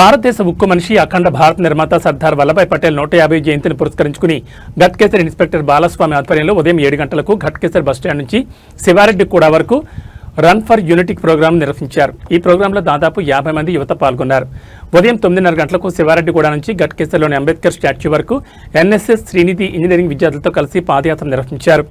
భారతదేశ ఉక్కు మనిషి అఖండ భారత నిర్మాత సర్దార్ వల్లభాయ్ పటేల్ 150 జయంతిని పురస్కరించుకుని ఘట్కేసర్ ఇన్స్పెక్టర్ బాలస్వామి ఆధ్వర్యంలో ఉదయం 7 గంటలకు ఘట్కేసర్ బస్టాండ్ నుంచి శివారెడ్డి కూడా వరకు రన్ ఫర్ యూనిటీ ప్రోగ్రాం నిర్వహించారు. ఈ ప్రోగ్రాంలో దాదాపు 50 మంది యువత పాల్గొన్నారు. ఉదయం 9:30 గంటలకు శివారెడ్డి కూడా నుంచి ఘట్కేసర్లోని అంబేద్కర్ స్టాచ్యూ వరకు ఎన్ఎస్ఎస్ శ్రీనిధి ఇంజనీరింగ్ విద్యార్థులతో కలిసి పాదయాత్ర నిర్వహించారు.